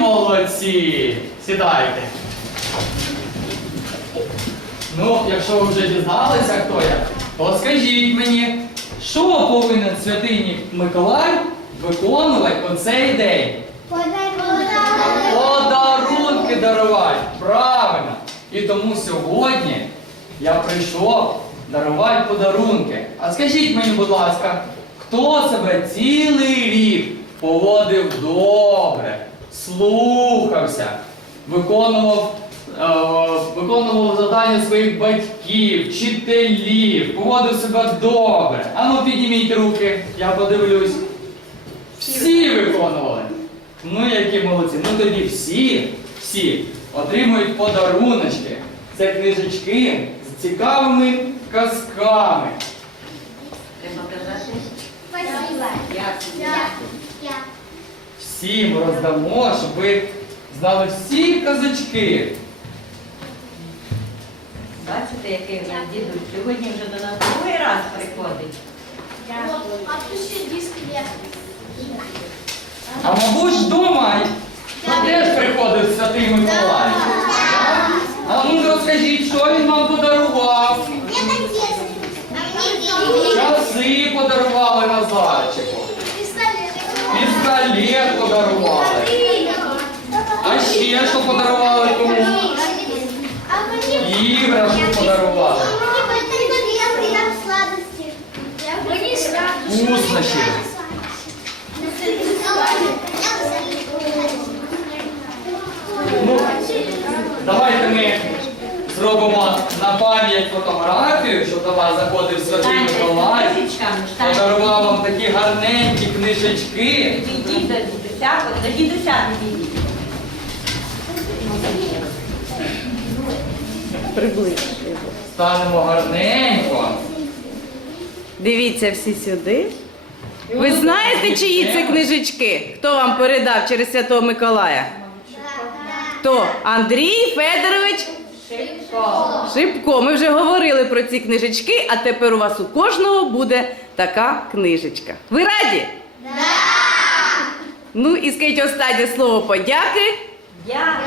Молодці! Сідайте. Ну, якщо ви вже дізналися, хто я, то скажіть мені, що повинен святий Миколай виконувати у цей день? Подарунки дарувати. Правильно. І тому сьогодні я прийшов дарувати подарунки. А скажіть мені, будь ласка, хто себе цілий рік поводив добре, слухався, виконував, е, виконував завдання своїх батьків, вчителів, поводив себе добре. Ану, підніміть руки, я подивлюсь. Всі виконували. Ну, які молодці. Ну тоді всі, всі отримують подаруночки. Це книжечки з цікавими казками. Треба казати. Всім роздамо, щоб ви знали всі казочки. Бачите, який в нас дідусь сьогодні вже до нас другий раз приходить. А мабуть, вдома теж приходив святий Миколай. А ну розкажіть, що він вам подарував? Пістолет подарували. А ще що подарували кому? Іграшку подарували. Вкуснощі. Ну, давайте ми зробимо на пам'ять фотографію, щоб до вас заходив святий Миколай. Подарував вам такі гарненькі книжечки. Підійдіть до дідуся, до дідуся підійдіть. Станемо гарненько. Дивіться всі сюди. Ви знаєте, чиї це книжечки? Хто вам передав через Святого Миколая? Хто? Андрій Федорович Шипко. Ми вже говорили про ці книжечки, а тепер у вас у кожного буде така книжечка. Ви раді? Да! Ну і скажіть останнє слово подяки. Я.